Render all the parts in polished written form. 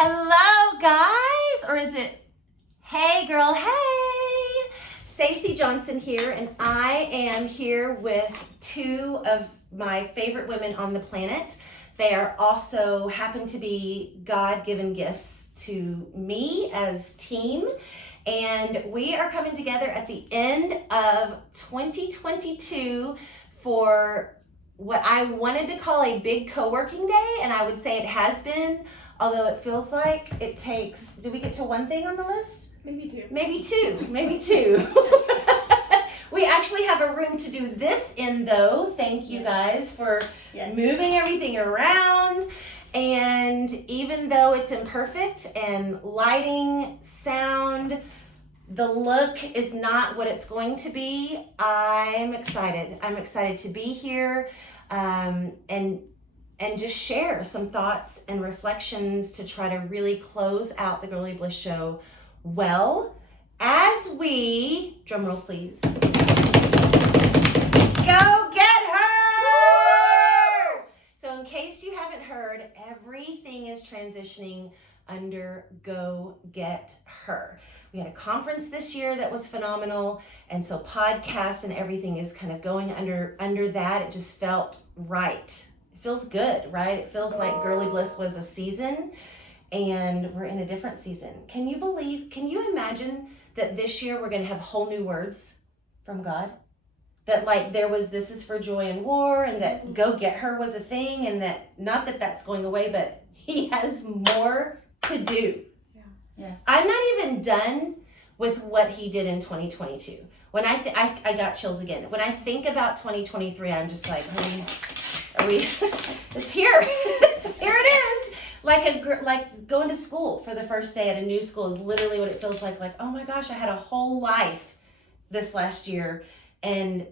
Hello, guys, or is it, hey, girl, hey? Stacey Johnson here, and I am here with two of my favorite women on the planet. They are also happen to be God-given gifts to me as team, and we are coming together at the end of 2022 for what I wanted to call a big co-working day, and I would say it has been, although it feels like it takes, did we get to one thing on the list? Maybe two. Maybe two. We actually have a room to do this in, though. Thank you guys for moving everything around. And even though it's imperfect and lighting, sound, the look is not what it's going to be, I'm excited. I'm excited to be here and just share some thoughts and reflections to try to really close out the Girly Bliss show well as we, drum roll please, go get her! So in case you haven't heard, everything is transitioning under go get her. We had a conference this year that was phenomenal, and so podcast and everything is kind of going under that. It just felt right. It feels good, right? It feels like Girly Bliss was a season and we're in a different season. Can you imagine that this year we're going to have whole new words from God? That like there was this is for joy and war, and that go get her was a thing, and that not that that's going away, but he has more to do. Yeah. I'm not even done with what he did in 2022. When I got chills again. When I think about 2023, I'm just like, are we it's here. Here it is. Like going to school for the first day at a new school is literally what it feels like. Like, oh my gosh, I had a whole life this last year and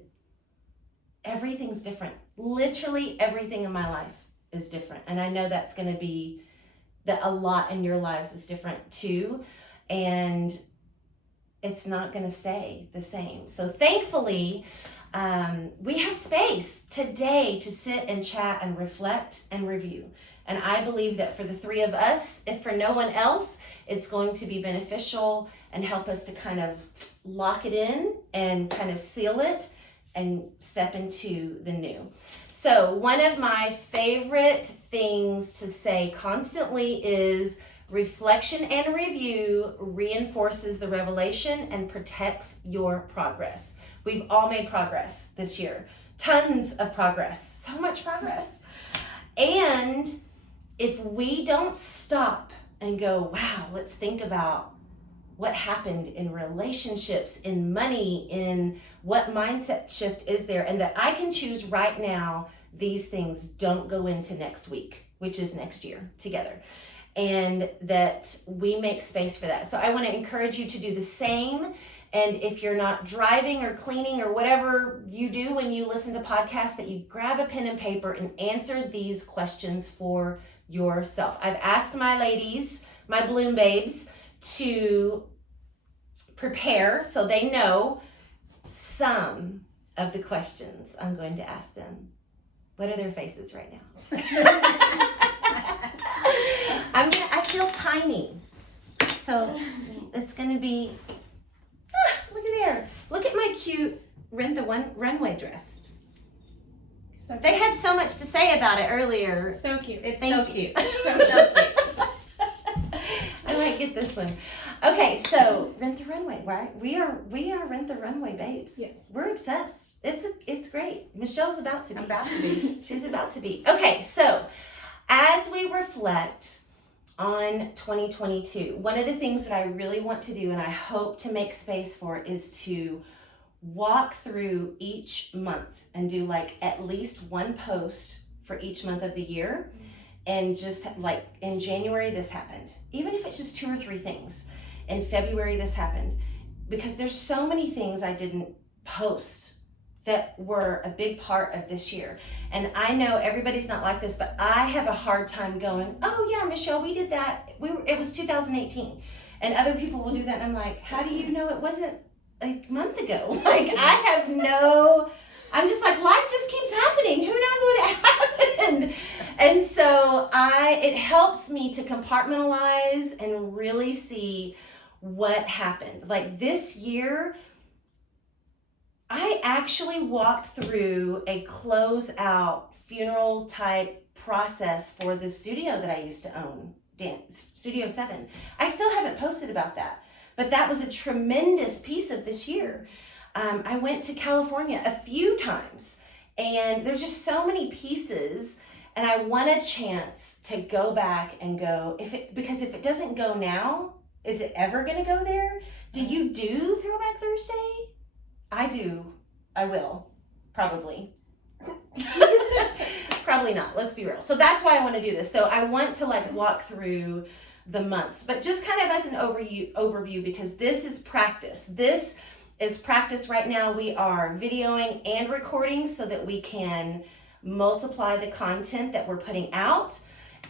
everything's different. Literally everything in my life is different. And I know that's going to be that a lot in your lives is different too. And it's not going to stay the same. So thankfully, we have space today to sit and chat and reflect and review. And I believe that for the three of us, if for no one else, it's going to be beneficial and help us to kind of lock it in and kind of seal it and step into the new. So one of my favorite things to say constantly is reflection and review reinforces the revelation and protects your progress. We've all made progress this year. Tons of progress. So much progress. And if we don't stop and go, wow, let's think about what happened in relationships, in money, in what mindset shift is there, and that I can choose right now, these things don't go into next week, which is next year together. And that we make space for that. So I want to encourage you to do the same. And if you're not driving or cleaning or whatever you do when you listen to podcasts, that you grab a pen and paper and answer these questions for yourself. I've asked my ladies, my Bloom babes, to prepare so they know some of the questions I'm going to ask them. What are their faces right now? I feel tiny. So it's going to be, look at there. Look at my cute Rent the Runway dress. So they had so much to say about it earlier. So cute. It's so cute. So cute. I might get this one. Okay, so Rent the Runway, right? We are Rent the Runway babes. Yes. We're obsessed. It's great. Michelle's about to be. I'm about to be. She's about to be. Okay, so as we reflect on 2022, one of the things that I really want to do and I hope to make space for is to walk through each month and do like at least one post for each month of the year. And just like in January, this happened. Even if it's just 2 or 3 things. In February, this happened. Because there's so many things I didn't post that were a big part of this year. And I know everybody's not like this, but I have a hard time going, oh yeah, Michelle, we did that. It was 2018. And other people will do that. And I'm like, how do you know it wasn't a month ago? Like I'm just like, life just keeps happening. Who knows what happened? And so it helps me to compartmentalize and really see what happened. Like this year, I actually walked through a closeout funeral type process for the studio that I used to own, Studio 7. I still haven't posted about that, but that was a tremendous piece of this year. I went to California a few times, and there's just so many pieces, and I want a chance to go back and go, because if it doesn't go now, is it ever going to go there? Do you do Throwback Thursday? I do. I will. Probably. Probably not. Let's be real. So that's why I want to do this. So I want to like walk through the months, but just kind of as an overview, because this is practice. This is practice right now. We are videoing and recording so that we can multiply the content that we're putting out.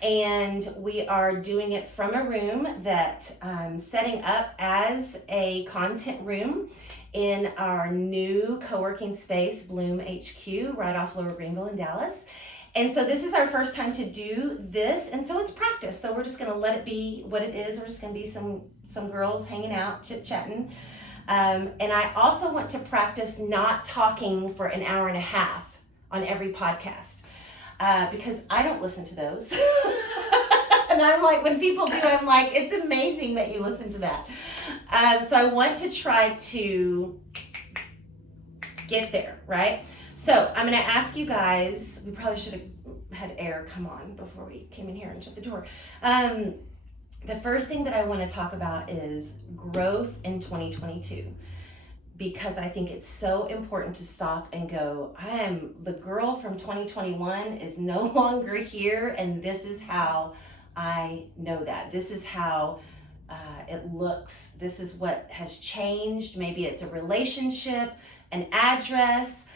And we are doing it from a room that I'm setting up as a content room in our new co-working space, Bloom HQ, right off Lower Greenville in Dallas. And so this is our first time to do this, and so it's practice. So we're just gonna let it be what it is. We're just gonna be some girls hanging out, chit-chatting. And I also want to practice not talking for an hour and a half on every podcast, because I don't listen to those. And I'm like, when people do, I'm like, it's amazing that you listen to that. So I want to try to get there, right? So I'm going to ask you guys, we probably should have had air come on before we came in here and shut the door. The first thing that I want to talk about is growth in 2022. Because I think it's so important to stop and go, the girl from 2021 is no longer here, and this is how I know that. This is how it looks. This is what has changed. Maybe it's a relationship, an address,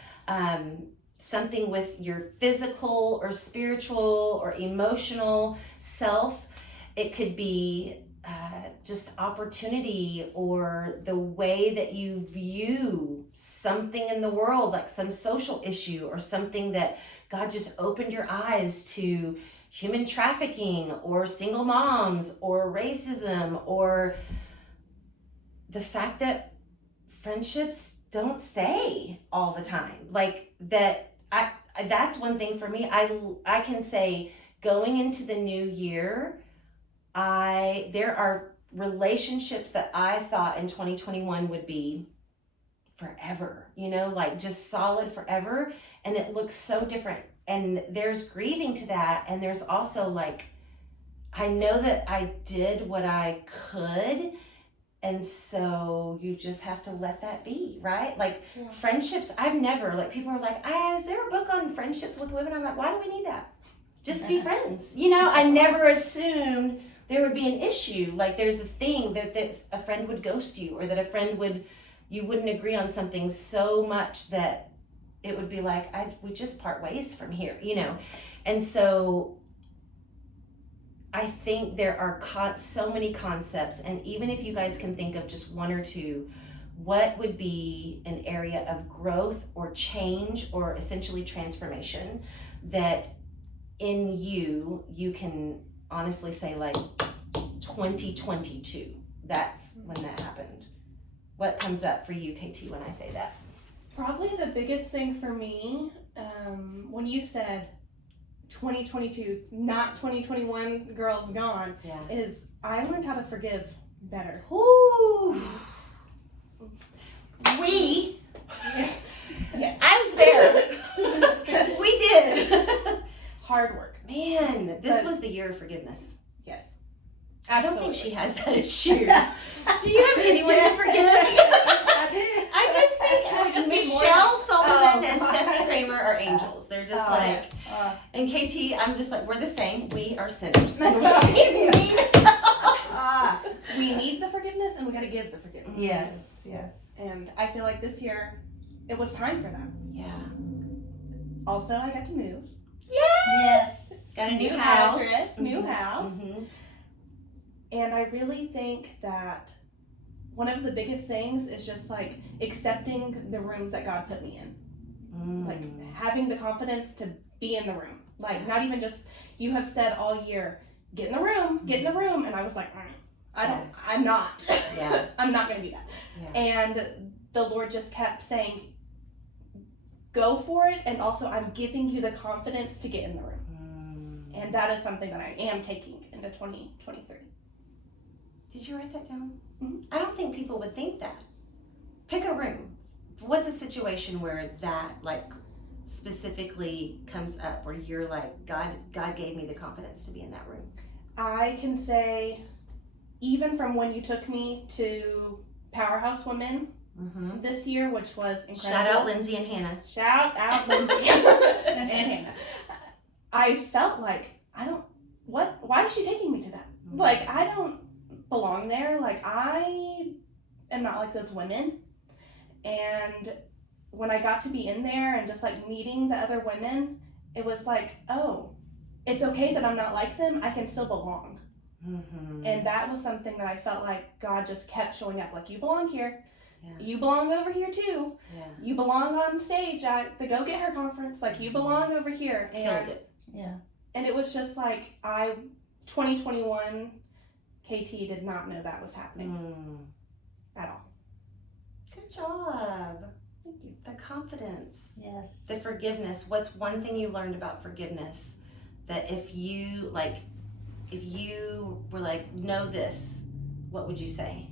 something with your physical or spiritual or emotional self. It could be just opportunity, or the way that you view something in the world, like some social issue or something that God just opened your eyes to, human trafficking or single moms or racism, or the fact that friendships don't stay all the time. Like that, that's one thing for me. I can say going into the new year, there are relationships that I thought in 2021 would be forever, like just solid forever. And it looks so different. And there's grieving to that. And there's also like, I know that I did what I could. And so you just have to let that be, right? Like friendships, I've never, like people are like, is there a book on friendships with women? I'm like, why do we need that? Just be friends. I never assumed there would be an issue. Like there's a thing that a friend would ghost you, or that a friend you wouldn't agree on something so much that it would be like, we just part ways from here, And so I think there are so many concepts, and even if you guys can think of just one or two, what would be an area of growth or change or essentially transformation that in you can honestly say like 2022, that's when that happened. What comes up for you, KT, when I say that? Probably the biggest thing for me, when you said 2022, not 2021, girls gone, is I learned how to forgive better. Ooh. Yes. I was there. We did. Hard work. Man, this was the year of forgiveness. Yes. I don't think she has that issue. Do you have anyone to forgive? I just think Michelle Sullivan and Stephanie Kramer are angels. They're just and KT, I'm just like, we're the same. We are sinners. We need the forgiveness, and we got to give the forgiveness. Yes. And I feel like this year, it was time for that. Yeah. Also, I got to move. Yes. Got a new house. New house. Mm-hmm. And I really think that one of the biggest things is just like accepting the rooms that God put me in. Like having the confidence to be in the room. Like, not even just, you have said all year, get in the room, and I was like, I'm not. Yeah. I'm not going to do that. Yeah. And the Lord just kept saying, go for it, and also I'm giving you the confidence to get in the room. And that is something that I am taking into 2023. Did you write that down? Mm-hmm. I don't think people would think that. Pick a room. What's a situation where that, like, specifically comes up where you're like, God gave me the confidence to be in that room? I can say, even from when you took me to Powerhouse Women this year, which was incredible. Shout out Lindsay and Hannah. Shout out Lindsay and Hannah. I felt like, why is she taking me to that? Like, I don't belong there. Like, I am not like those women. And when I got to be in there and just like meeting the other women, it was like, oh, it's okay that I'm not like them. I can still belong. And that was something that I felt like God just kept showing up. Like, you belong here. Yeah. You belong over here too. Yeah. You belong on stage at the Go Get Her conference. Like, you belong over here. And, killed it. Yeah. And it was just like, 2021, KT did not know that was happening at all. Good job. Thank you. The confidence. Yes. The forgiveness. What's one thing you learned about forgiveness that if you were like, know this, what would you say?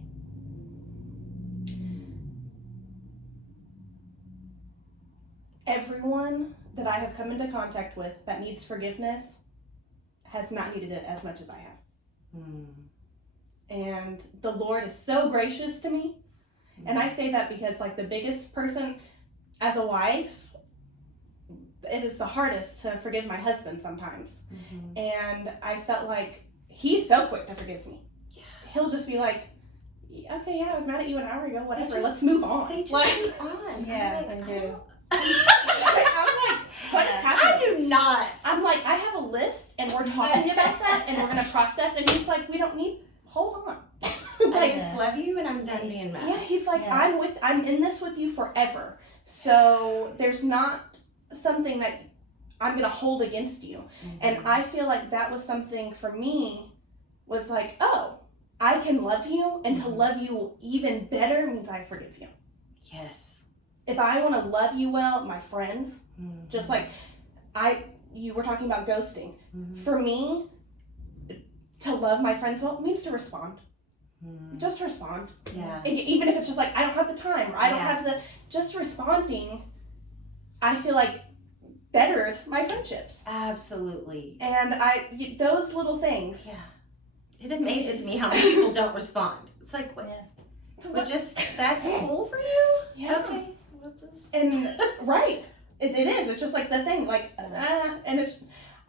Everyone that I have come into contact with that needs forgiveness has not needed it as much as I have. And the Lord is so gracious to me. And I say that because, like, the biggest person as a wife, it is the hardest to forgive my husband sometimes. And I felt like he's so quick to forgive me. Yeah. He'll just be like, okay, yeah, I was mad at you an hour ago, whatever, let's move on. They just move on. Yeah, they do. I'm like, what is happening? I do not. I'm like, I have a list and we're talking about that and we're going to process. And he's like, hold on. I just love you and I'm done being mad. Yeah, he's like, I'm in this with you forever. So there's not something that I'm going to hold against you. And I feel like that was something for me, was like, oh, I can love you, and to love you even better means I forgive you. Yes. If I want to love you well, my friends, just like you were talking about ghosting. For me, to love my friends well means to respond. Just respond. Yeah. Even if it's just like, I don't have the time, or I don't have just responding, I feel like bettered my frifriendships. Absolutely. And those little things. Yeah. It amazes me how many people don't respond. It's like, what? Yeah. Well, just, that's cool for you? Yeah. Okay. We'll just... And, right. It is. It's just like the thing, like, and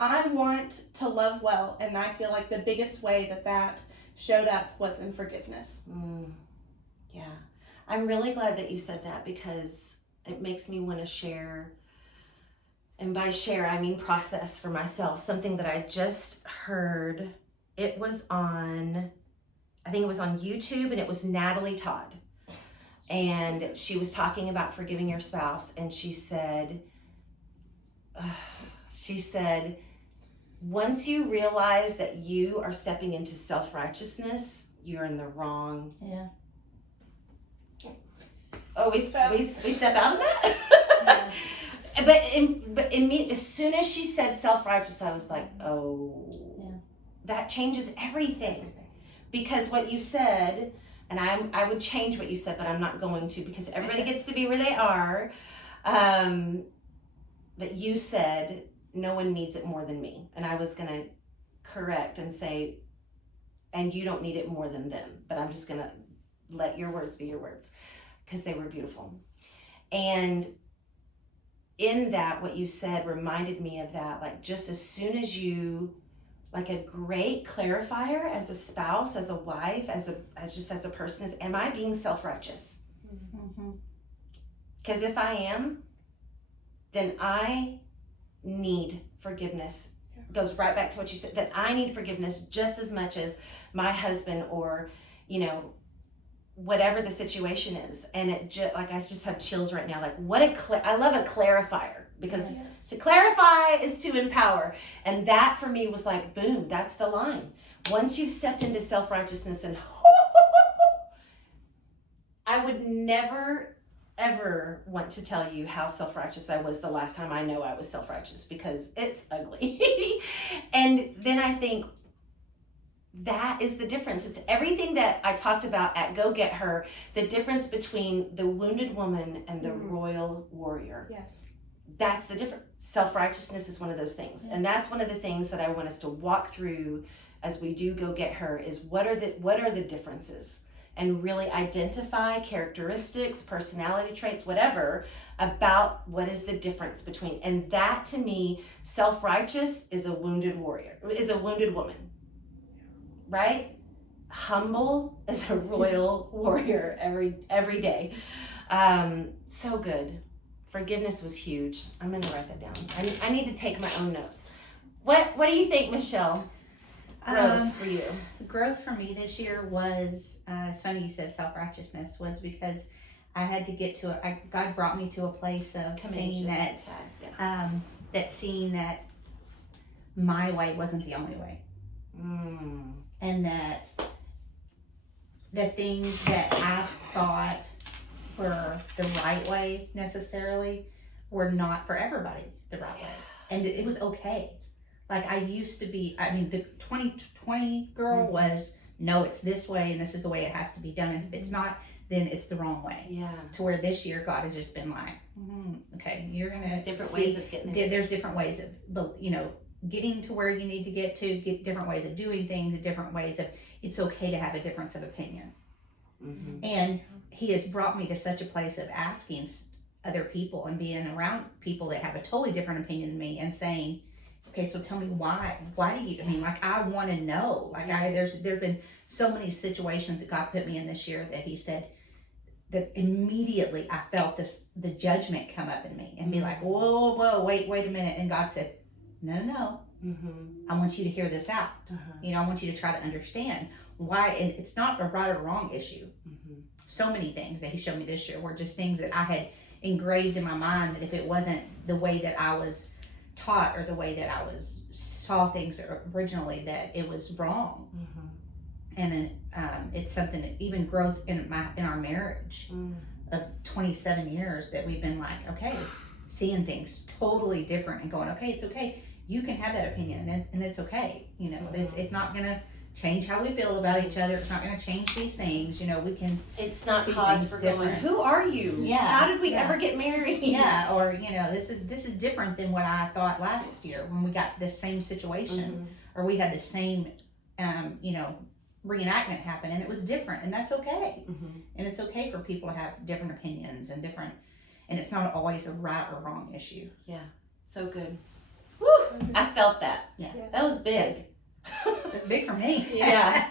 I want to love well, and I feel like the biggest way that showed up was in forgiveness. Yeah. I'm really glad that you said that, because it makes me want to share, and by share, I mean process for myself, something that I just heard. It was on, I think it was on YouTube, and it was Natalie Todd. And she was talking about forgiving your spouse, and she said, once you realize that you are stepping into self-righteousness, you're in the wrong. Yeah. Oh, we step out of that? Yeah. But in me, as soon as she said self-righteous, I was like, oh, that changes everything. Because what you said, and I would change what you said, but I'm not going to, because everybody gets to be where they are. That you said, no one needs it more than me. And I was going to correct and say, and you don't need it more than them. But I'm just going to let your words be your words, because they were beautiful. And in that, what you said reminded me of that. Like, just as soon as you, like, a great clarifier as a spouse, as a wife, as a person, is, am I being self-righteous? Because if I am, then I need forgiveness. Goes right back to what you said, that I need forgiveness just as much as my husband, or, whatever the situation is. And it like, I just have chills right now. Like, I love a clarifier. because Yes. to clarify is to empower. And that for me was like, boom, that's the line. Once you've stepped into self-righteousness and I would never, ever want to tell you how self-righteous I was the last time I know I was self-righteous, because it's ugly. And then I think that is the difference. It's everything that I talked about at Go Get Her, the difference between the wounded woman and the royal warrior. Yes. That's the difference. Self-righteousness is one of those things. And that's one of the things that I want us to walk through as we do Go Get Her, is what are the differences, and really identify characteristics, personality traits, whatever, about what is the difference between. And that to me, self-righteous is a wounded warrior, is a wounded woman, right? Humble is a royal warrior every day. So good. Forgiveness was huge. I'm gonna write that down. I need to take my own notes. What do you think, Michelle? Growth for you. Growth for me this year was, it's funny you said self-righteousness, was because I had to get to God brought me to a place of seeing that, seeing that my way wasn't the only way. And that the things that I thought were the right way necessarily were not for everybody the right way. And it was okay. Like I used to be, the 2020 girl was, no, it's this way and this is the way it has to be done. And if it's not, then it's the wrong way. Yeah. To where this year God has just been like, okay, you're going to different ways of getting there. There's different ways of, getting to where you need to get different ways of doing things, different ways of, it's okay to have a difference of opinion. And he has brought me to such a place of asking other people and being around people that have a totally different opinion than me and saying, okay, so tell me why do you, I want to know, there's been so many situations that God put me in this year that he said that immediately I felt the judgment come up in me and be like, whoa, wait a minute. And God said, no, I want you to hear this out. I want you to try to understand why. And it's not a right or wrong issue. So many things that he showed me this year were just things that I had engraved in my mind, that if it wasn't the way that I was taught or the way that I saw things originally, that it was wrong. And it's something that even growth in our marriage of 27 years, that we've been like, okay, seeing things totally different and going, okay, it's okay. You can have that opinion and it's okay. It's not going to change how we feel about each other. It's not going to change these things. We can. It's not see cause things for different. going, who are you? Yeah. How did we ever get married? Yeah. Or, this is different than what I thought last year when we got to this same situation or we had the same, reenactment happen, and it was different, and that's okay. And it's okay for people to have different opinions and it's not always a right or wrong issue. Yeah. So good. Woo! I felt that. Yeah. That was big. It's big for me. Yeah.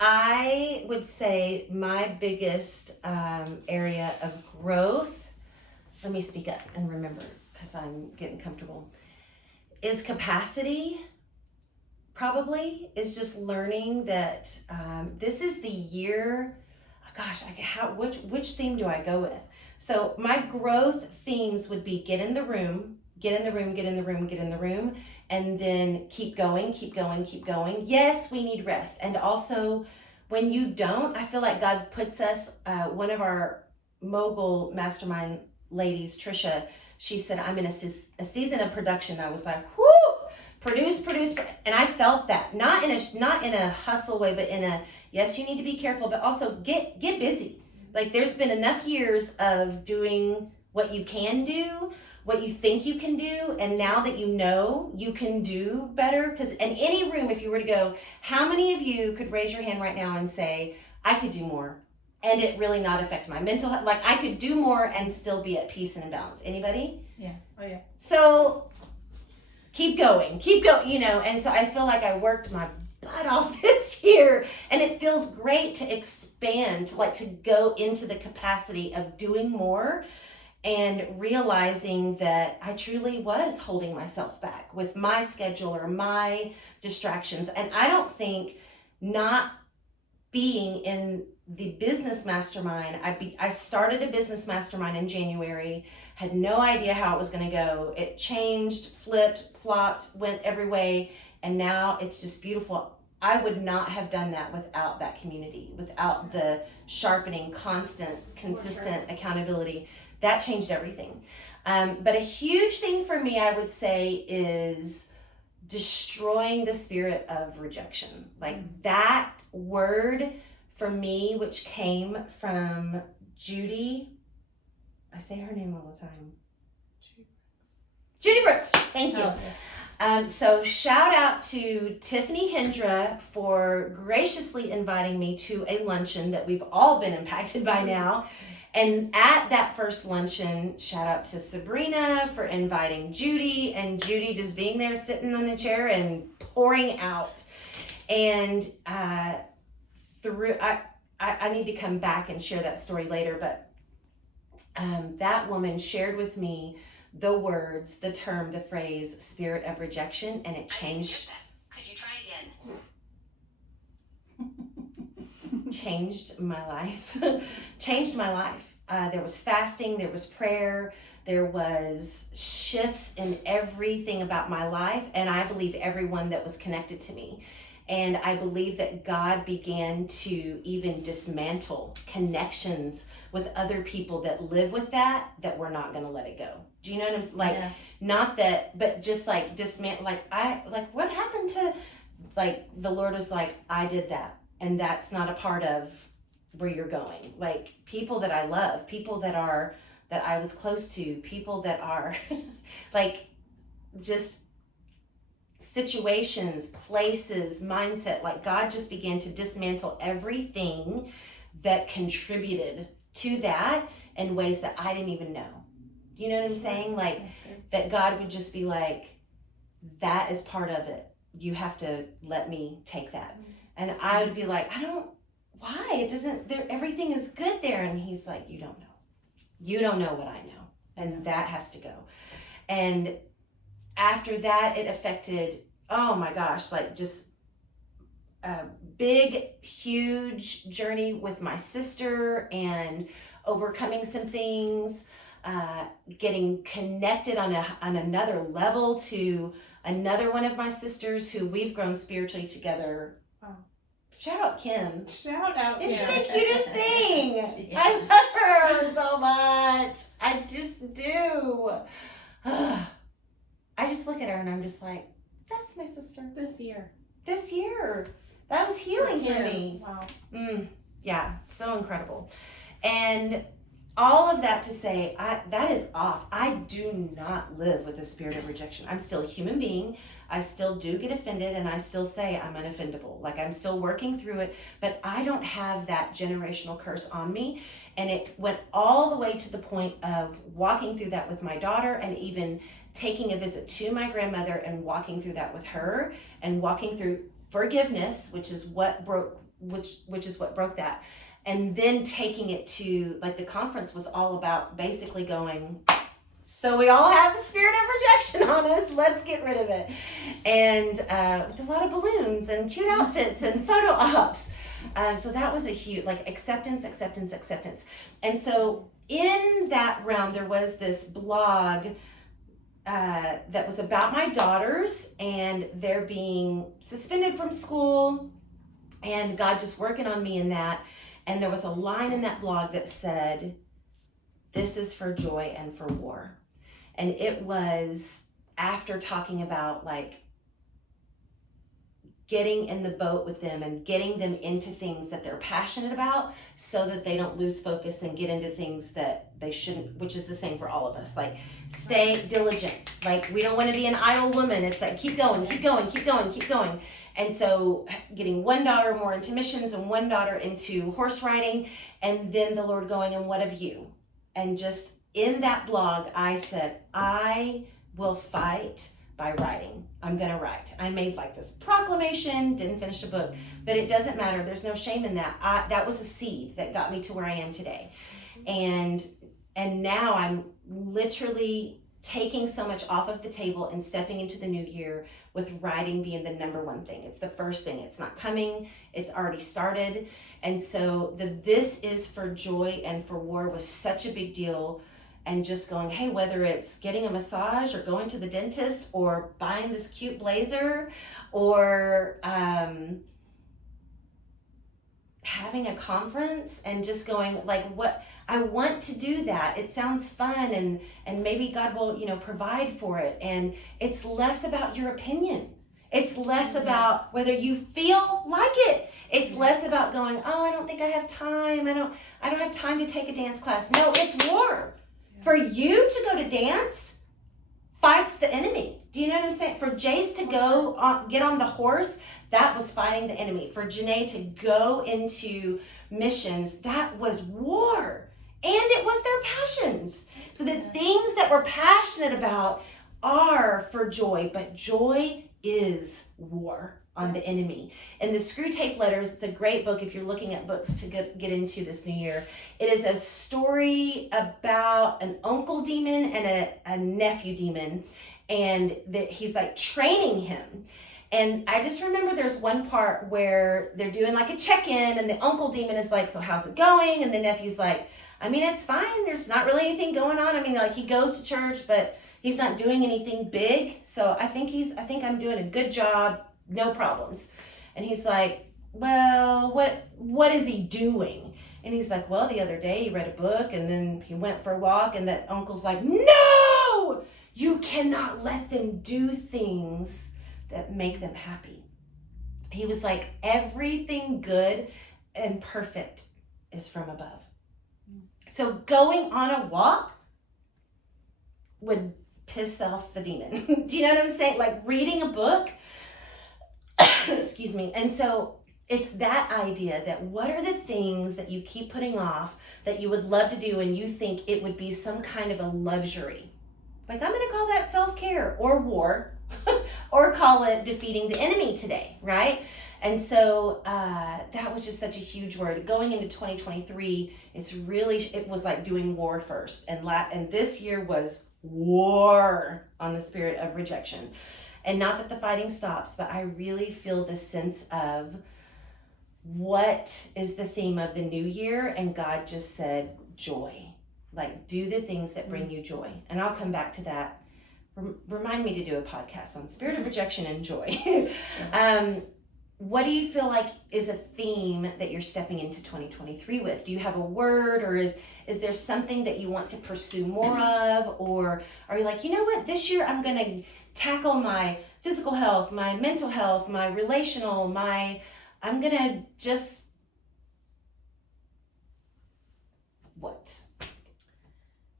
I would say my biggest area of growth, let me speak up and remember because I'm getting comfortable, is capacity. Probably is just learning that this is the year. Gosh, which theme do I go with? So my growth themes would be get in the room, and then keep going. Yes, we need rest. And also, when you don't, I feel like God puts us, one of our mogul mastermind ladies, Trisha, she said, I'm in a season of production. I was like, whoo, produce. And I felt that, not in a hustle way, but in a, yes, you need to be careful, but also get busy. Like there's been enough years of doing what you can do, what you think you can do, and now that you can do better, because in any room, if you were to go, how many of you could raise your hand right now and say, I could do more, and it really not affect my mental health? Like I could do more and still be at peace and in balance. Anybody? Yeah. Oh yeah. So keep going, and so I feel like I worked my butt off this year, and it feels great to expand, like to go into the capacity of doing more and realizing that I truly was holding myself back with my schedule or my distractions. And I don't think not being in the business mastermind, I started a business mastermind in January, had no idea how it was going to go. It changed, flipped, flopped, went every way, and now it's just beautiful. I would not have done that without that community, without the sharpening, constant, consistent accountability. That changed everything. But a huge thing for me, I would say, is destroying the spirit of rejection. Like that word for me, which came from Judy. I say her name all the time. Judy Brooks. Thank you. So shout out to Tiffany Hendra for graciously inviting me to a luncheon that we've all been impacted by now. And at that first luncheon, shout out to Sabrina for inviting Judy, and Judy just being there sitting on a chair and pouring out. And I need to come back and share that story later, but that woman shared with me the words, the term, the phrase, spirit of rejection, and it changed. Could you try again? Changed my life. Changed my life. There was fasting, there was prayer, there was shifts in everything about my life, and I believe everyone that was connected to me. And I believe that God began to even dismantle connections with other people that live with that were not going to let it go. Do you know what I'm saying? Like, not that, but just like dismantle, what happened to, like, the Lord was like, I did that. And that's not a part of where you're going. Like, people that I love, people that I was close to, people that are like, just situations, places, mindset, like God just began to dismantle everything that contributed to that in ways that I didn't even know. You know what I'm saying? Like, that God would just be like, that is part of it. You have to let me take that. And I would be like, why? It doesn't, everything is good there. And he's like, you don't know. You don't know what I know. And that has to go. And after that, it affected, oh my gosh, like just a big, huge journey with my sister and overcoming some things, getting connected on another level to another one of my sisters who we've grown spiritually together. Wow. Shout out Kim. Shout out Is Kim. she the cutest thing? I love her so much. I just do. I just look at her and I'm just like, that's my sister. This year. That was healing for me. Wow. Yeah, so incredible. And all of that to say, that is off. I do not live with the spirit of rejection. I'm still a human being. I still do get offended, and I still say I'm unoffendable. Like, I'm still working through it, but I don't have that generational curse on me. And it went all the way to the point of walking through that with my daughter, and even taking a visit to my grandmother and walking through that with her, and walking through forgiveness, which is what broke that. And then taking it to, like, the conference was all about basically going, so we all have the spirit of rejection on us, let's get rid of it. And with a lot of balloons and cute outfits and photo ops. So that was a huge, like, acceptance. And so in that realm, there was this blog that was about my daughters, and they're being suspended from school, and God just working on me in that. And there was a line in that blog that said, this is for joy and for war. And it was after talking about, like, getting in the boat with them and getting them into things that they're passionate about, so that they don't lose focus and get into things that they shouldn't, which is the same for all of us. Like, stay diligent. Like, we don't want to be an idle woman. It's like, keep going. And so getting one daughter more into missions and one daughter into horse riding, and then the Lord going, and what of you? And just in that blog, I said, I will fight by writing. I'm going to write. I made, like, this proclamation, didn't finish the book, but it doesn't matter. There's no shame in that. That was a seed that got me to where I am today. And now I'm literally taking so much off of the table and stepping into the new year with writing being the number one thing. It's the first thing. It's not coming. It's already started. And so the this is for joy and for war was such a big deal. And just going, hey, whether it's getting a massage or going to the dentist or buying this cute blazer or having a conference and just going like, what I want to do that. It sounds fun and maybe God will, provide for it. And it's less about your opinion. It's less about whether you feel like it. It's less about going, oh, I don't think I have time. I don't have time to take a dance class. No, it's war. For you to go to dance fights the enemy. Do you know what I'm saying? For Jace to go get on the horse, that was fighting the enemy. For Janae to go into missions, that was war. And it was their passions. So the things that we're passionate about are for joy, but joy is war on the enemy. And the Screw Tape Letters, it's a great book if you're looking at books to get into this new year. It is a story about an uncle demon and a nephew demon, and that he's like training him. And I just remember there's one part where they're doing like a check-in and the uncle demon is like, so how's it going? And the nephew's like, I mean, it's fine. There's not really anything going on. I mean, like he goes to church, but he's not doing anything big. So I think I'm doing a good job. No problems. And he's like, well, what is he doing? And he's like, well, the other day he read a book and then he went for a walk, and that uncle's like, no, you cannot let them do things that make them happy. He was like, everything good and perfect is from above. So going on a walk would piss off the demon. Do you know what I'm saying? Like reading a book, excuse me. And so it's that idea that what are the things that you keep putting off that you would love to do and you think it would be some kind of a luxury? Like I'm going to call that self-care or war or call it defeating the enemy today, right? And so that was just such a huge word. Going into 2023, it was like doing war first. And this year was war on the spirit of rejection. And not that the fighting stops, but I really feel this sense of what is the theme of the new year? And God just said, joy. Like, do the things that bring you joy. And I'll come back to that. Remind me to do a podcast on spirit of rejection and joy. What do you feel like is a theme that you're stepping into 2023 with? Do you have a word, or is there something that you want to pursue more of? Or are you like, you know what, this year I'm going to tackle my physical health, my mental health, my relational, I'm going to just, what?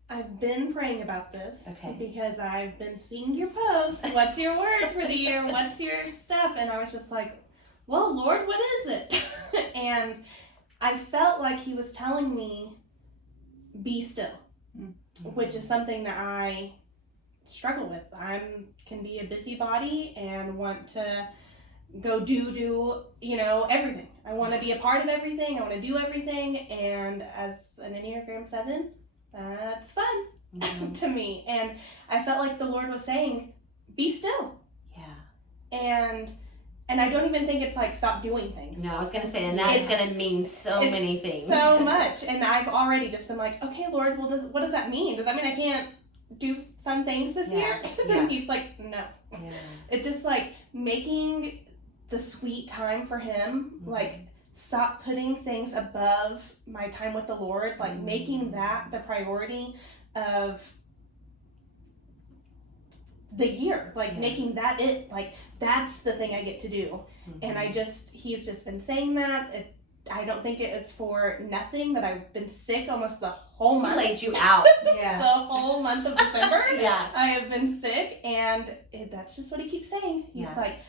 I've been praying about this because I've been seeing your posts. What's your word for the year? What's your stuff? And I was just like, well, Lord, what is it? And I felt like he was telling me, be still, which is something that I struggle with. I can be a busybody and want to go do everything. I want to be a part of everything. I want to do everything. And as an Enneagram 7, that's fun to me. And I felt like the Lord was saying, be still. Yeah. And I don't even think it's like stop doing things. No, I was going to say, and that's going to mean so many things. So much. And I've already just been like, okay, Lord, well, what does that mean? Does that mean I can't do fun things this year? And he's like, no. Yeah. It's just like making the sweet time for him, like stop putting things above my time with the Lord, like making that the priority of the year, like making that it, like that's the thing I get to do. And he's just been saying that. I don't think it is for nothing that I've been sick almost the whole month. He laid you out. Yeah. The whole month of December. Yeah. I have been sick, and that's just what he keeps saying. He's like,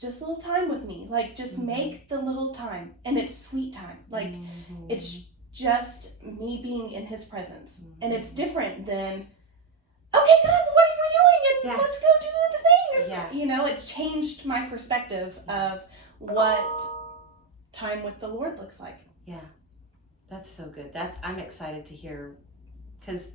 just a little time with me. Like, just make the little time. And it's sweet time. Like, it's just me being in his presence. And it's different than, okay, God, what are we doing? And let's go do the things. Yeah. You know, it changed my perspective of what time with the Lord looks like. Yeah. That's so good. I'm excited to hear, because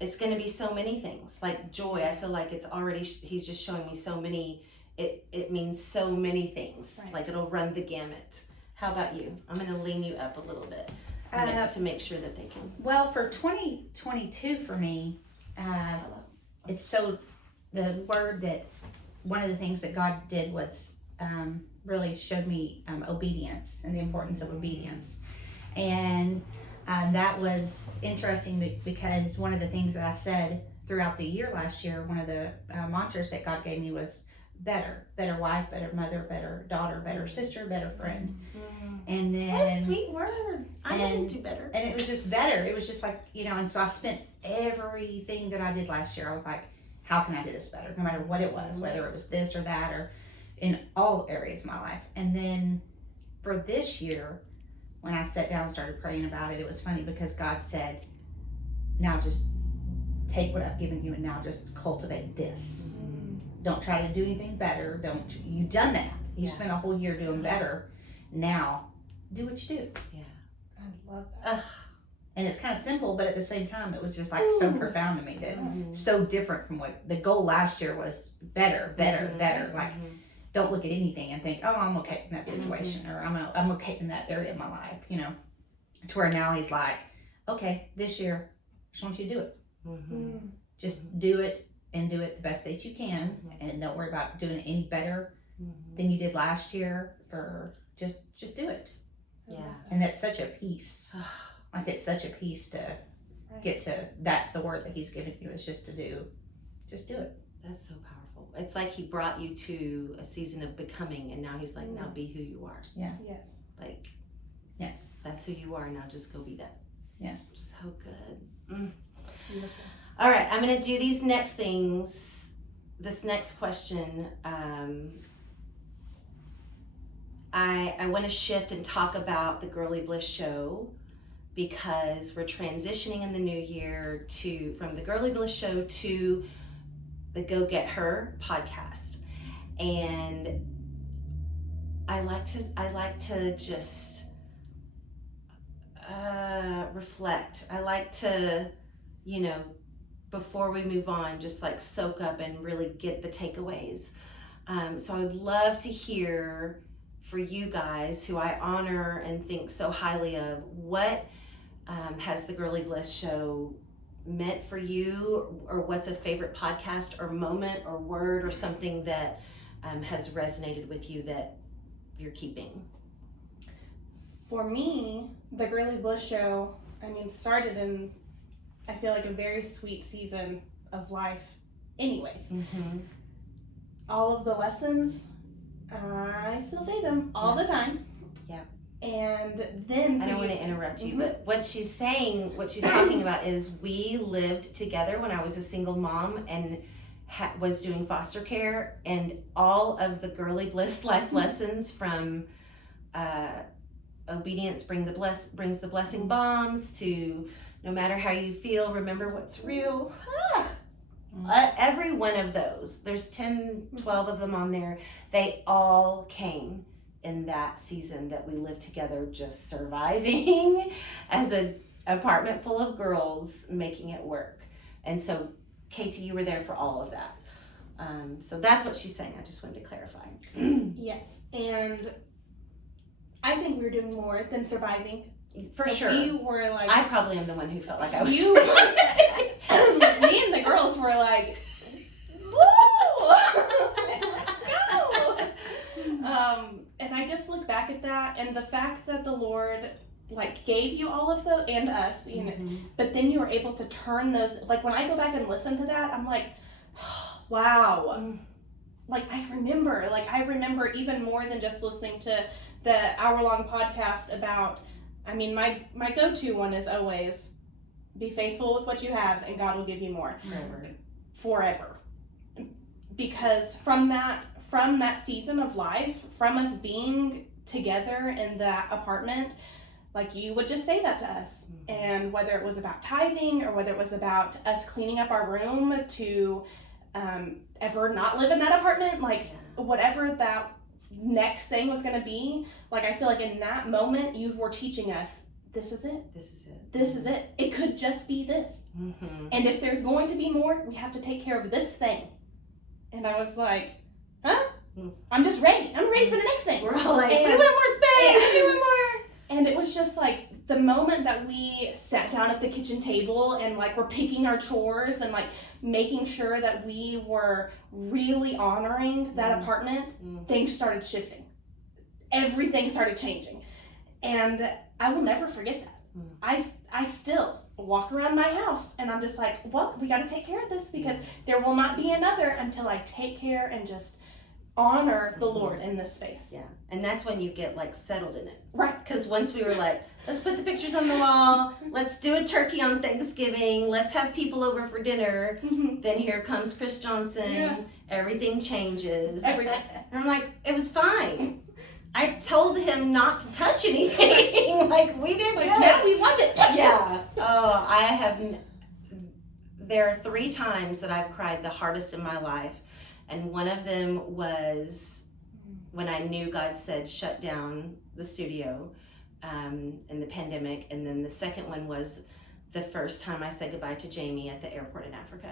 it's going to be so many things. Like joy, I feel like it's already, he's just showing me so many it means so many things. Right. Like it'll run the gamut. How about you? I'm going to lean you up a little bit to make sure that they can. Well, for 2022 for me, it's so, the word that, one of the things that God did was really showed me obedience and the importance of obedience. And that was interesting because one of the things that I said throughout the year last year, one of the mantras that God gave me was better wife, better mother, better daughter, better sister, better friend. And then What a sweet word. I didn't do better. And it was just better. It was just like, and so I spent everything that I did last year. I was like, how can I do this better? No matter what it was, whether it was this or that, or in all areas of my life. And then for this year, when I sat down and started praying about it, it was funny because God said, now just take what I've given you and now just cultivate this. Don't try to do anything better. You've done that. You spent a whole year doing better. Now do what you do. Yeah. I love that. And it's kind of simple, but at the same time, it was just like so profound to me that so different from what the goal last year was. Better. Like, don't look at anything and think, oh, I'm okay in that situation, or I'm okay in that area of my life, to where now he's like, okay, this year, I just want you to do it. Just do it and do it the best that you can, and don't worry about doing it any better than you did last year, or just do it. Yeah. And that's such a peace. Like, it's such a peace to get to, that's the word that he's given you, is just do it. That's so powerful. It's like he brought you to a season of becoming, and now he's like, now be who you are. Yeah. Yes. Like, yes, that's who you are. Now just go be that. Yeah. So good. Beautiful. All right, I'm going to do these next things. This next question, I want to shift and talk about the Girly Bliss show, because we're transitioning in the new year from the Girly Bliss show to the Go Get Her podcast. And I like to just reflect. I like to, before we move on, just like soak up and really get the takeaways. So I would love to hear for you guys, who I honor and think so highly of, what has the Girly Bliss show meant for you, or what's a favorite podcast or moment or word or something that has resonated with you that you're keeping? For me, the Girly Bliss show, started in, I feel like, a very sweet season of life anyways. All of the lessons, I still say them all the time. Yeah. And then I don't want to interrupt you, but what she's talking about is, we lived together when I was a single mom and was doing foster care, and all of the Girly Bliss life lessons from obedience brings the blessing bombs, to no matter how you feel, remember what's real. Every one of those, there's 10, 12 of them on there. They all came in that season that we lived together, just surviving as an apartment full of girls, making it work. And so, Katie, you were there for all of that. So that's what she's saying. I just wanted to clarify. Yes, and I think we were doing more than surviving. For sure. We were like, I probably am the one who felt like I was. Me and the girls were like, woo! Let's go! And I just look back at that, and the fact that the Lord gave you all of those, and us, but then you were able to turn those, when I go back and listen to that, I'm like, oh, wow. I remember even more than just listening to the hour-long podcast about, my go-to one is always, be faithful with what you have, and God will give you more. Forever. Because from that season of life, from us being together in that apartment, you would just say that to us. And whether it was about tithing, or whether it was about us cleaning up our room to ever not live in that apartment, whatever that next thing was going to be, I feel like in that moment you were teaching us, this is it. This is it. It could just be this. And if there's going to be more, we have to take care of this thing. And I was like, huh? I'm just ready. I'm ready for the next thing. We're all like, And- we want more space. We want more. And it was just like the moment that we sat down at the kitchen table and like we're picking our chores and like making sure that we were really honoring that apartment, things started shifting. Everything started changing. And I will never forget that. I still walk around my house and I'm just like, well, we got to take care of this because there will not be another until I take care and just honor the Lord in this space. Yeah, and that's when you get like settled in it. Right. Because once we were like, let's put the pictures on the wall, let's do a turkey on Thanksgiving, let's have people over for dinner, then here comes Chris Johnson, everything changes. Everything. And I'm like, it was fine. I told him not to touch anything. Like, we did Like, good. now we love it. Yeah. Oh, I have. There are 3 times that I've cried the hardest in my life. And one of them was when I knew God said shut down the studio in the pandemic. And then the second one was the first time I said goodbye to Jamie at the airport in Africa.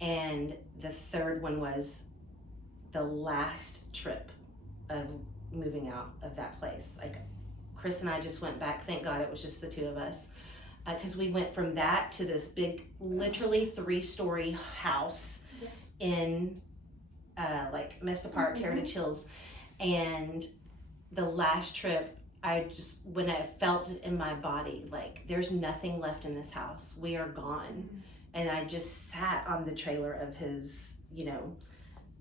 And the third one was the last trip of moving out of that place. Like, Chris and I just went back. Thank God it was just the 2 of us. Because we went from that to this big, literally 3-story house in like Mesta Park, Heritage Hills. And the last trip, when I felt it in my body, like, there's nothing left in this house. We are gone. And I just sat on the trailer of his,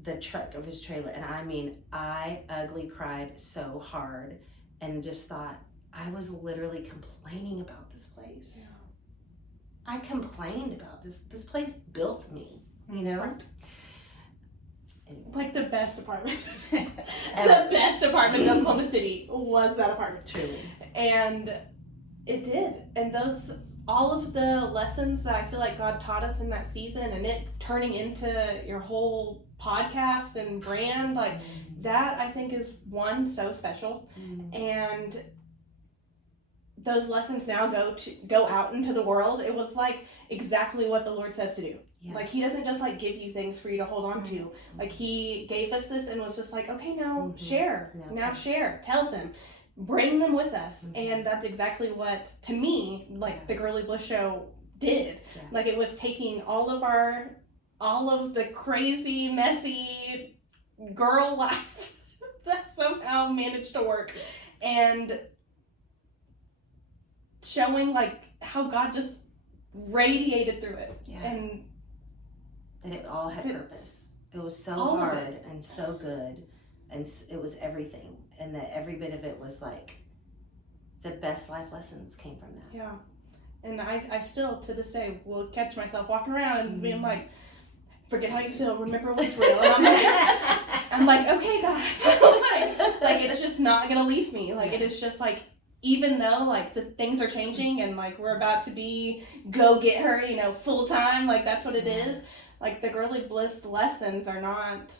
the truck of his trailer. And I mean, I ugly cried so hard and just thought, I was literally complaining about this place. Yeah. I complained about this. This place built me, Anyway. Like the best apartment. The best apartment in Oklahoma City was that apartment. Truly. And it did. And all of the lessons that I feel like God taught us in that season and it turning into your whole podcast and brand, like that I think is one, so special. And those lessons now go out into the world. It was like exactly what the Lord says to do. Yeah. Like, he doesn't just like give you things for you to hold on to. Like, he gave us this and was just like, okay, now share. Now share. Tell them. Bring them with us. And that's exactly what, to me, like the Girly Bliss show did. Yeah. Like, it was taking all of the crazy, messy girl life that somehow managed to work and showing like how God just radiated through it. Yeah. And that it all had purpose. It was so hard and so good, and it was everything, and that every bit of it was like the best life lessons came from that. Yeah. And I still to this day will catch myself walking around and being like, forget how you feel, remember what's real. And I'm like, okay guys, like it's just not gonna leave me. Like, it is just like, even though like the things are changing and like we're about to go get her, full time, like that's what it is. Like, the Girly Bliss lessons are not,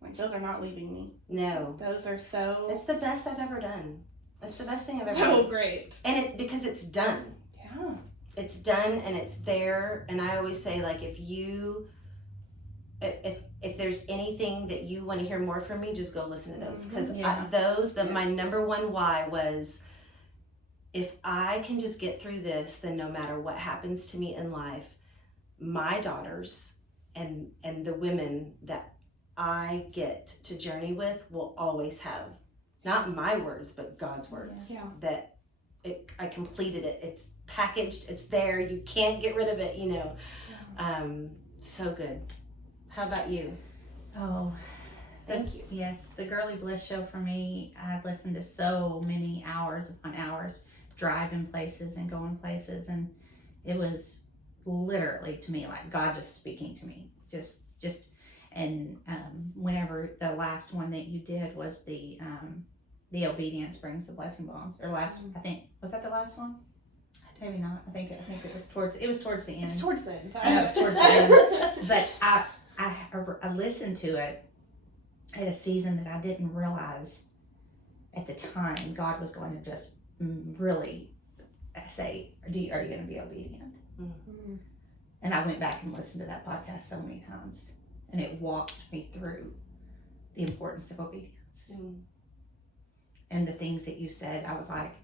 like, those are not leaving me. No. Those are so... It's the best I've ever done. It's the best thing I've ever done. So great. And because it's done. Yeah. It's done and it's there. And I always say, like, if there's anything that you want to hear more from me, just go listen to those. Because my number one why was, if I can just get through this, then no matter what happens to me in life, my daughters and the women that I get to journey with will always have, not my words, but God's words. Yeah. That I completed it. It's packaged. It's there. You can't get rid of it, Yeah. So good. How about you? Oh, thank you. Yes, the Girly Bliss show for me, I've listened to so many hours upon hours, driving places and going places, and it was literally to me like God just speaking to me, just and whenever the last one that you did was the obedience brings the blessing bombs, or I think, was that the last one? Maybe not. I think it was towards the end. It's towards the end. I know it's towards the end. But I listened to it at a season that I didn't realize at the time God was going to just really say, are you going to be obedient? Mm-hmm. And I went back and listened to that podcast so many times, and it walked me through the importance of obedience. And the things that you said, I was like,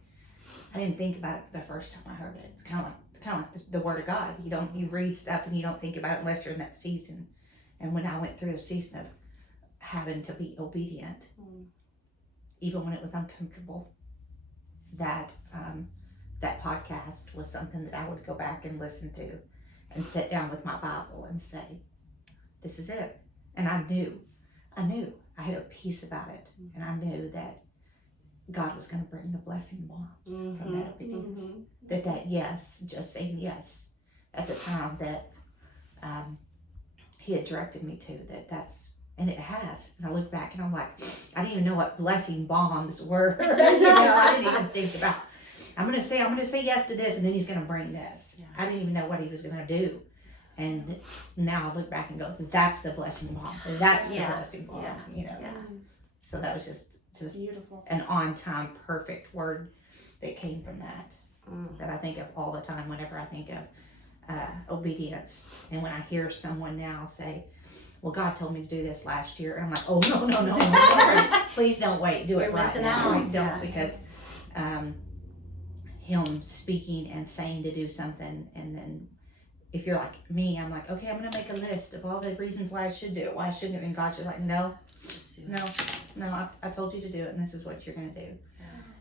I didn't think about it the first time I heard it. It's kind of like the Word of God. You read stuff and you don't think about it unless you're in that season. And when I went through the season of having to be obedient, even when it was uncomfortable, that podcast was something that I would go back and listen to and sit down with my Bible and say, this is it. And I knew I had a peace about it. And I knew that God was going to bring the blessing bombs from that obedience. That yes, just saying yes at the time that he had directed me to, and it has. And I look back and I'm like, I didn't even know what blessing bombs were. I didn't even think about, I'm gonna say yes to this, and then he's gonna bring this. I didn't even know what he was gonna do. And now I look back and go, that's the blessing bomb. That's the blessing bomb. So that was just beautiful. An on-time, perfect word that came from that. That I think of all the time whenever I think of obedience. And when I hear someone now say, well, God told me to do this last year, and I'm like, oh, no, please don't wait, do it You're right missing now. out. Don't, because him speaking and saying to do something, and then if you're like me, I'm like, okay, I'm gonna make a list of all the reasons why I should do it, why I shouldn't have, and God's just like, no, I told you to do it, and this is what you're gonna do.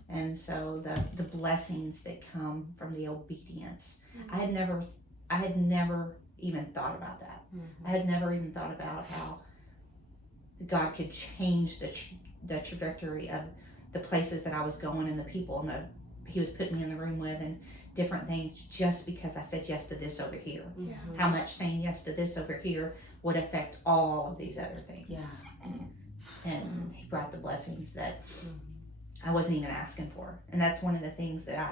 And so the blessings that come from the obedience, I had never even thought about that. I had never even thought about how God could change the trajectory of the places that I was going and the people and he was putting me in the room with and different things just because I said yes to this over here. How much saying yes to this over here would affect all of these other things. And he brought the blessings that I wasn't even asking for. And that's one of the things that I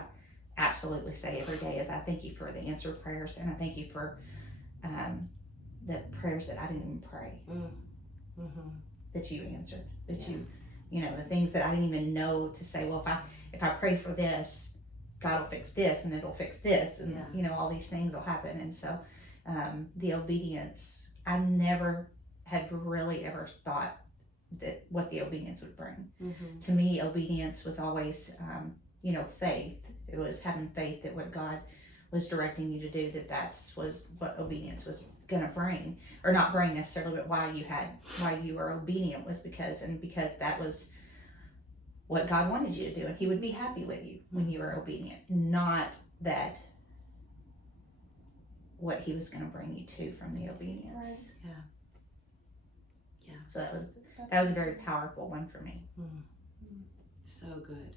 absolutely say every day is I thank you for the answered prayers, and I thank you for the prayers that I didn't even pray, that you answered, that you know, the things that I didn't even know to say, well, if I pray for this, God will fix this, and it'll fix this, and you know, all these things will happen. And so the obedience, I never had really ever thought that what the obedience would bring. To me, obedience was always you know, faith. It was having faith that what God was directing you to do, was what obedience was gonna bring, or not bring necessarily, but why you were obedient was because that was what God wanted you to do, and he would be happy with you when you were obedient, not that what he was gonna bring you to from the obedience. So that was a very powerful one for me. So good.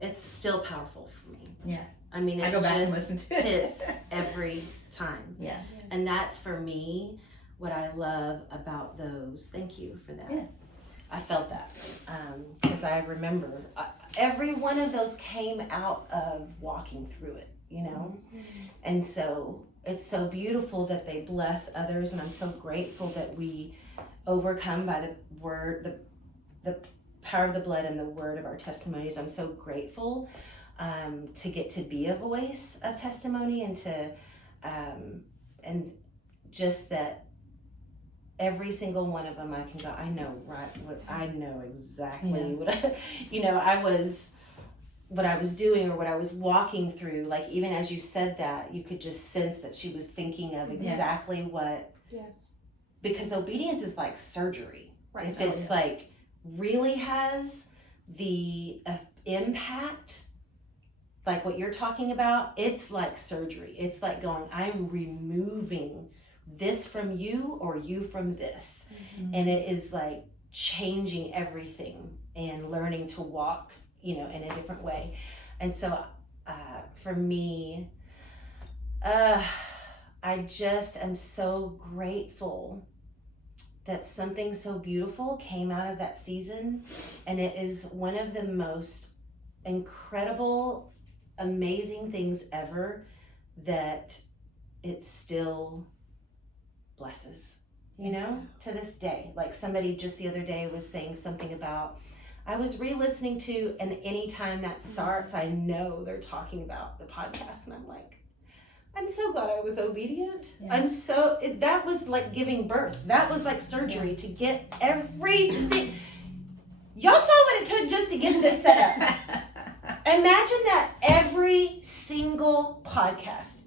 It's still powerful for me. Yeah. I mean, I it go back and just listen to it. hits every time. Yeah. And that's for me what I love about those. Thank you for that. Yeah. I felt that because I remember every one of those came out of walking through it, you know? And so it's so beautiful that they bless others, and I'm so grateful that we overcome by the word, the power of the blood and the word of our testimonies. I'm so grateful to get to be a voice of testimony, and to and just that every single one of them I can go, I know exactly what I, you know, what I was doing or what I was walking through. Like, even as you said that, you could just sense that she was thinking of exactly what, because obedience is like surgery. Right. If it's like really has the impact, like what you're talking about, it's like surgery. It's like going, I'm removing this from you or you from this. And it is like changing everything and learning to walk, you know, in a different way. And so for me, I just am so grateful that something so beautiful came out of that season. And it is one of the most incredible, amazing things ever, that it still blesses, you know, to this day. Like, somebody just the other day was saying something about, I was re-listening to, and anytime that starts, I know they're talking about the podcast, and I'm like, I'm so glad I was obedient. Yeah. That was like giving birth. That was like surgery to get y'all saw what it took just to get this set up. Imagine that every single podcast,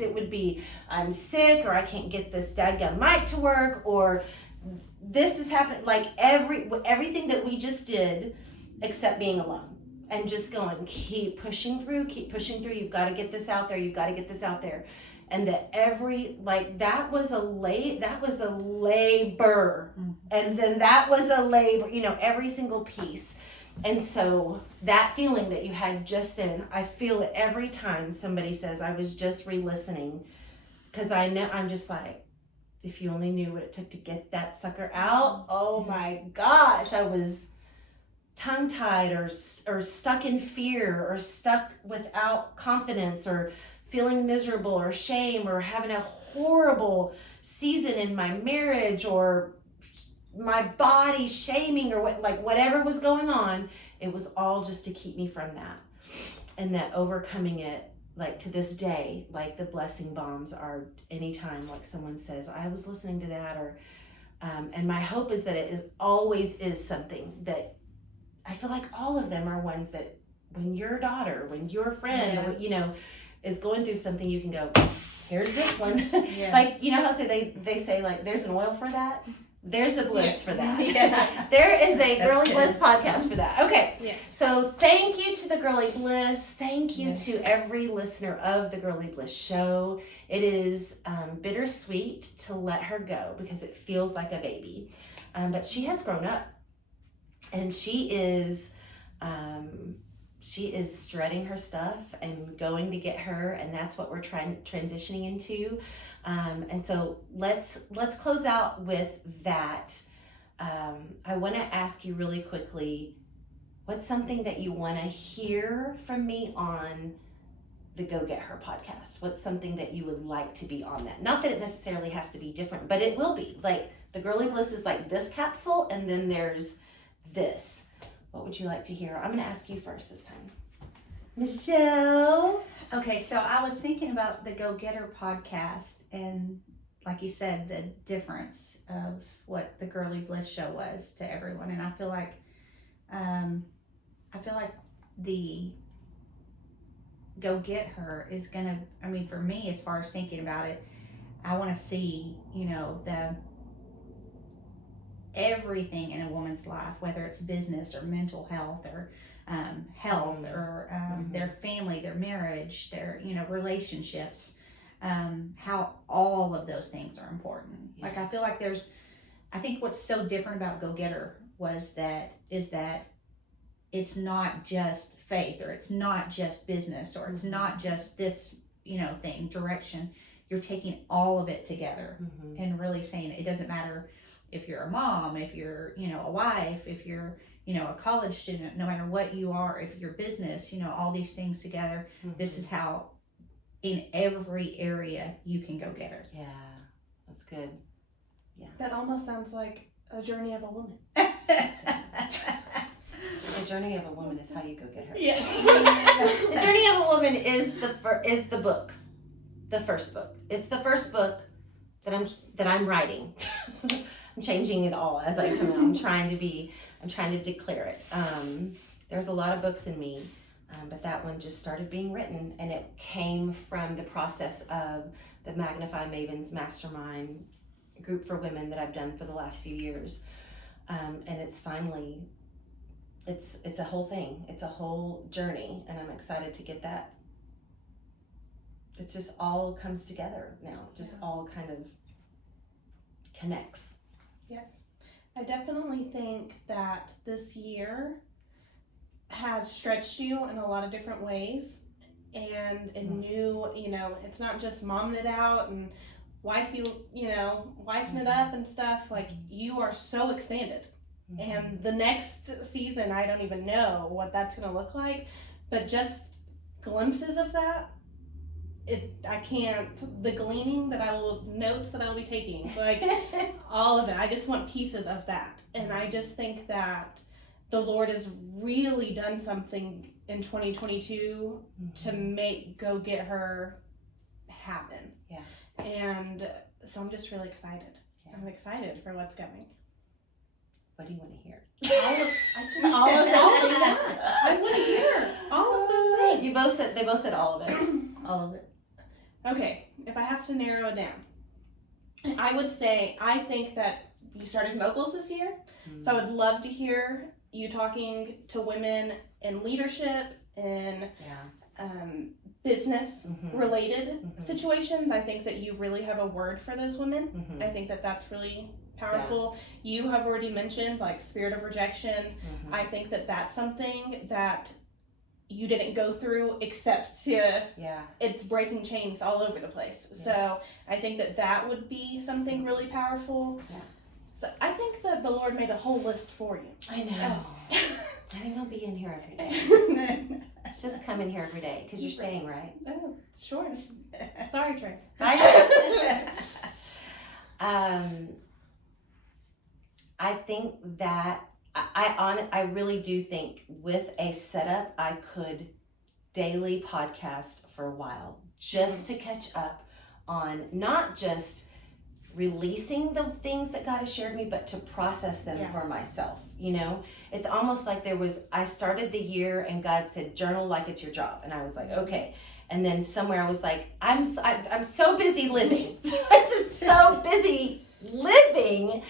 it would be, I'm sick, or I can't get this dadgum mic to work, or this is happening, like everything that we just did, except being alone. And just going, keep pushing through, you've got to get this out there, and that that was a labor, and then that was a labor, every single piece. And so that feeling that you had just then, I feel it every time somebody says, I was just re-listening, because I know, I'm just like, if you only knew what it took to get that sucker out, oh my gosh, I was tongue-tied or stuck in fear, or stuck without confidence, or feeling miserable or shame, or having a horrible season in my marriage, or my body shaming, or whatever was going on. It was all just to keep me from that. And that overcoming it, like to this day, like the blessing bombs are anytime like someone says, I was listening to that, or and my hope is that it always is something that I feel like all of them are ones that when your daughter, when your friend, is going through something, you can go, here's this one. Yeah. Like, how they say, like, there's an oil for that. There's a Bliss for that. Yeah. There is a Girly good. Bliss podcast for that. Okay. Yes. So thank you to the Girly Bliss. Thank you Yes. to every listener of the Girly Bliss show. It is bittersweet to let her go because it feels like a baby. But she has grown up. And she is strutting her stuff and going to get her, and that's what we're transitioning into. And so let's close out with that. I want to ask you really quickly, what's something that you want to hear from me on the Go Get Her podcast? What's something that you would like to be on that? Not that it necessarily has to be different, but it will be. Like the Girly Bliss is like this capsule, and then there's this. What would you like to hear? I'm going to ask you first this time. Michelle? Okay, so I was thinking about the Go Get Her podcast, and like you said, the difference of what the Girly Bliss show was to everyone, and I feel like the Go Get Her is gonna. I mean, for me, as far as thinking about it, I want to see, the everything in a woman's life, whether it's business or mental health or health or their family, their marriage, their relationships, how all of those things are important. Yeah. Like I feel like I think what's so different about Go Get Her is that it's not just faith, or it's not just business, or it's not just this thing, direction. You're taking all of it together and really saying it doesn't matter if you're a mom, if you're, a wife, if you're, a college student, no matter what you are, if you're business, all these things together, this is how in every area you can go get her. Yeah, that's good. Yeah. That almost sounds like a journey of a woman. The journey of a woman is how you go get her. Yes. The journey of a woman is the book, the first book. It's the first book that I'm writing. I'm changing it all as I come out. I'm trying to declare it. There's a lot of books in me, but that one just started being written, and it came from the process of the Magnify Mavens Mastermind group for women that I've done for the last few years. And it's finally, it's a whole thing. It's a whole journey, and I'm excited to get that. It just all comes together now. Just all kind of connects. Yes. I definitely think that this year has stretched you in a lot of different ways, and in new, it's not just momming it out and wifing it up and stuff. Like, you are so expanded. And the next season, I don't even know what that's going to look like, but just glimpses of that, the gleaning notes that I will be taking, like all of it. I just want pieces of that. And I just think that the Lord has really done something in 2022 to make Go Get Her happen. Yeah. And so I'm just really excited. Yeah. I'm excited for what's coming. What do you want to hear? All of those things. I want to hear all of those things. They both said all of it. All of it. Okay, if I have to narrow it down, I would say I think that you started moguls this year, so I would love to hear you talking to women in leadership, in business related situations. I think that you really have a word for those women. I think that that's really powerful. Yeah. You have already mentioned like spirit of rejection. I think that that's something that you didn't go through except to it's breaking chains all over the place. Yes. So I think that that would be something really powerful. Yeah. So I think that the Lord made a whole list for you. I know. I think I'll be in here every day. Just come in here every day because you're staying, right? Oh, sure. Sorry, Trey. I think that I really do think with a setup, I could daily podcast for a while just to catch up on not just releasing the things that God has shared me, but to process them for myself. You know, it's almost like I started the year and God said, journal like it's your job. And I was like, okay. And then somewhere I was like, I'm so busy living. I'm just so busy living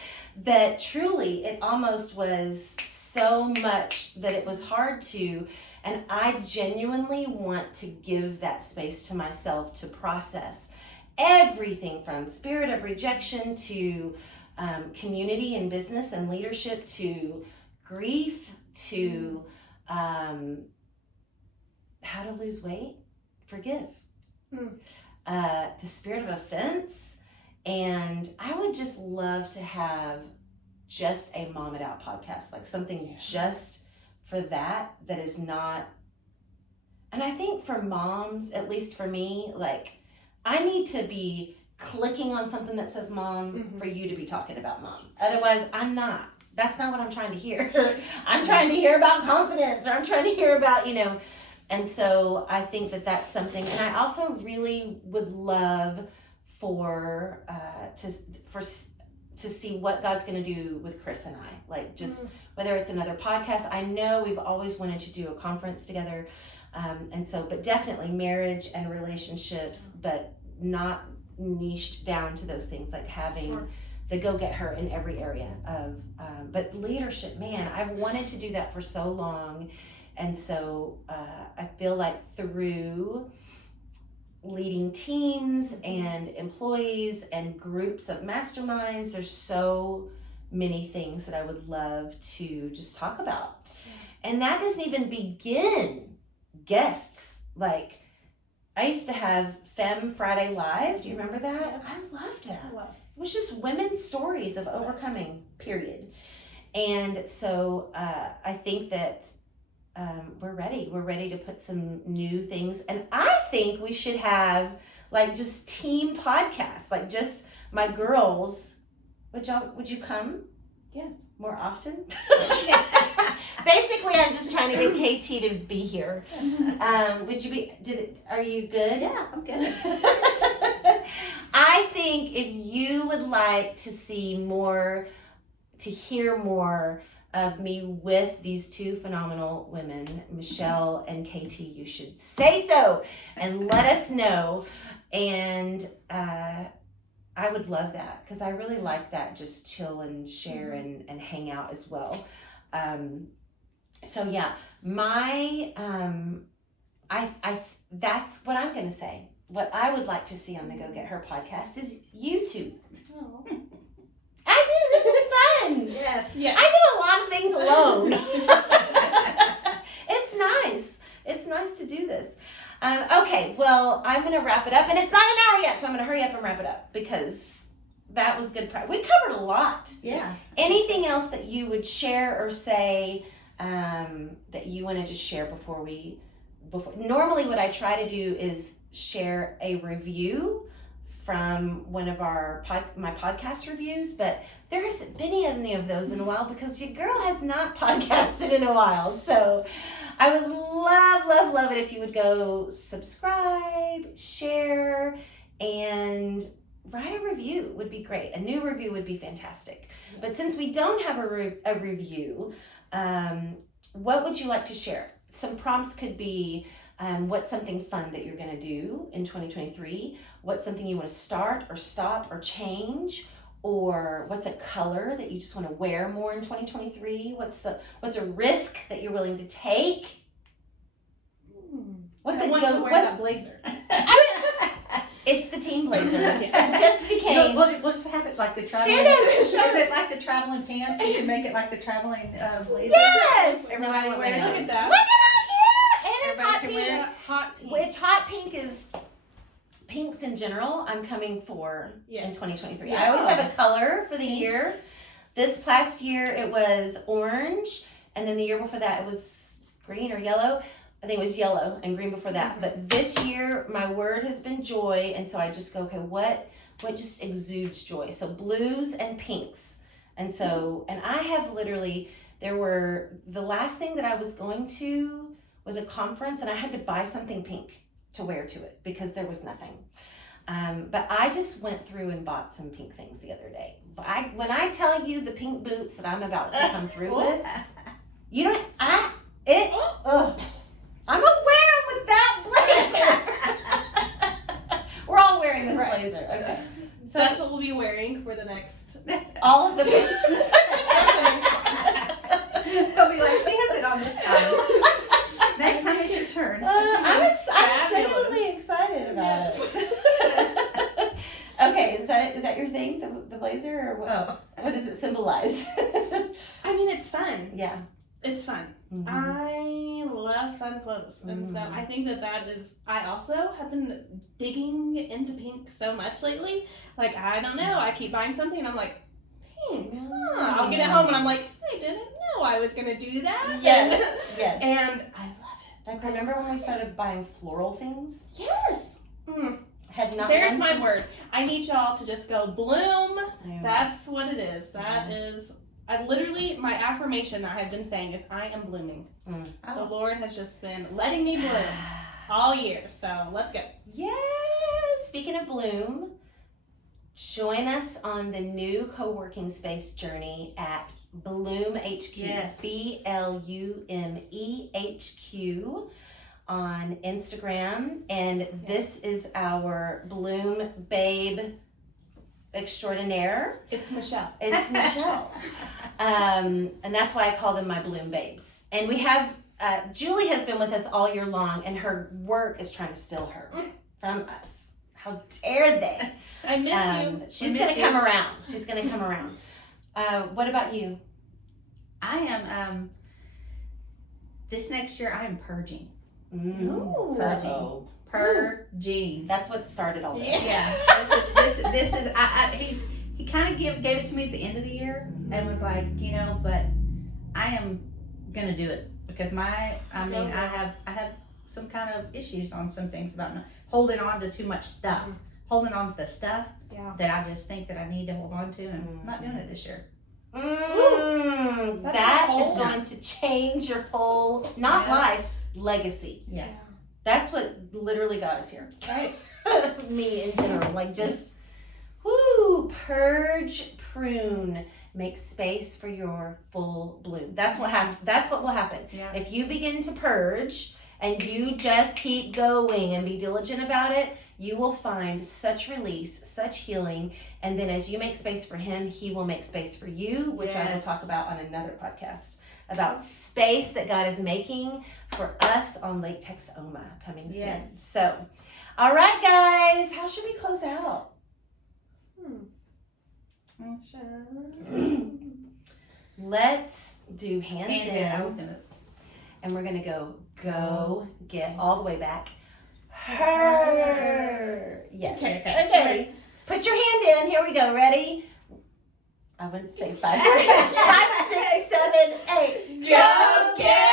that truly it almost was so much that it was hard to, and I genuinely want to give that space to myself to process everything from spirit of rejection to community and business and leadership to grief to how to lose weight, forgive, the spirit of offense. And I would just love to have just a Mom It Out podcast, like something just for that is not, and I think for moms, at least for me, like I need to be clicking on something that says mom for you to be talking about mom. Otherwise, I'm not. That's not what I'm trying to hear. I'm trying to hear about confidence, or I'm trying to hear about, and so I think that that's something. And I also really would love for to see what God's going to do with Chris and I, like just whether it's another podcast. I know we've always wanted to do a conference together, and so, but definitely marriage and relationships, but not niched down to those things, like having the Go Get Her in every area of, but leadership, man, I've wanted to do that for so long, and so I feel like through leading teams and employees and groups of masterminds, there's so many things that I would love to just talk about. And that doesn't even begin guests. Like I used to have Femme Friday Live. Do you remember that? I loved that. It was just women's stories of overcoming, period. And so I think that we're ready. We're ready to put some new things. And I think we should have like just team podcasts, like just my girls. Would you come? Yes. More often? Basically, I'm just trying to get KT to be here. Would you be, are you good? Yeah, I'm good. I think if you would like to see more, to hear more of me with these two phenomenal women, Michelle and KT, you should say so and let us know. And I would love that because I really like that, just chill and share and hang out as well. So yeah, that's what I'm gonna say. What I would like to see on the Go Get Her podcast is you two. Oh. I do. This is fun. Yes. Yeah. I do a lot of things alone. It's nice. It's nice to do this. Okay, well, I'm going to wrap it up. And it's not an hour yet, so I'm going to hurry up and wrap it up because that was good. We covered a lot. Yeah. Anything else that you would share or say that you want to just share before normally what I try to do is share a review from one of my podcast reviews, but there hasn't been any of those in a while because your girl has not podcasted in a while. So I would love it if you would go subscribe, share, and write a review would be great. A new review would be fantastic. But since we don't have a review, what would you like to share? Some prompts could be what's something fun that you're going to do in 2023? What's something you want to start or stop or change? Or what's a color that you just want to wear more in 2023? What's a risk that you're willing to take? What's I a want to wear that blazer. It's the team blazer. Yes. It just became. We'll just have it like the traveling. Stand up and Is show. it like the traveling pants? You can make it like the traveling blazer. Yes. Everybody No, wears look it. at That. how cute! And it's Everybody hot can pink. wear hot pink. Which hot pink is pinks in general. I'm coming for in 2023. I always have a color for the year. This past year it was orange, and then the year before that it was green or yellow. I think it was yellow and green before that. But this year my word has been joy, and so I just go, okay, what just exudes joy? So blues and pinks. And so and I have literally the last thing that I was going to was a conference, and I had to buy something pink to wear to it because there was nothing. But I just went through and bought some pink things the other day. When I tell you the pink boots that I'm about to come through with, you don't. I'm gonna wear them with that blazer. We're all wearing this blazer. Okay. So that's what we'll be wearing for the next. All of the. They'll be like, she has it on this time. Next time it's your turn. I'm genuinely excited about it. Okay, is that your thing, the blazer, or what? Oh. What does it symbolize? I mean, it's fun. Yeah. It's fun. Mhm. I love fun clothes. And so I think that is, I also have been digging into pink so much lately. Like, I don't know. I keep buying something and I'm like, pink. Huh. I'll get it home and I'm like, I didn't know I was going to do that. Yes. Yes. And I love it. Like, remember when we started buying floral things? Yes. Had not There's one my single- word. I need y'all to just go bloom. Yeah. That's what it is. That is, I literally, my affirmation that I've been saying is I am blooming. The Lord has just been letting me bloom all year. So let's go. Yes. Speaking of bloom, join us on the new co-working space journey at Bloom HQ. Yes. BLUMEHQ on Instagram, and this is our Bloom Babe extraordinaire. It's Michelle. It's Michelle. And that's why I call them my Bloom Babes. And we have, Julie has been with us all year long, and her work is trying to steal her from us. How dare they? I miss you. She's going to come around. She's going to come around. What about you? I am, this next year I am purging. Ooh. Purging. That's what started all this. Yeah. This is he kind of gave it to me at the end of the year and was like, but I am gonna do it because I have some kind of issues on some things about not holding on to too much stuff, holding on to the stuff that I just think that I need to hold on to, and I'm not doing it this year. That is going to change your whole life, legacy. Yeah. That's what literally got us here. Right. Me in general, purge, prune, make space for your full bloom. That's what will happen. Yeah. If you begin to purge and you just keep going and be diligent about it, you will find such release, such healing, and then as you make space for him, he will make space for you, which I will talk about on another podcast about space that God is making for us on Lake Texoma coming soon. So, all right, guys, how should we close out? Let's do hands in, and we're gonna go get all the way back. Her. Yes. Okay. Put your hand in. Here we go. Ready? I wouldn't say 5, 6, 5, 6, 7, 8. Go get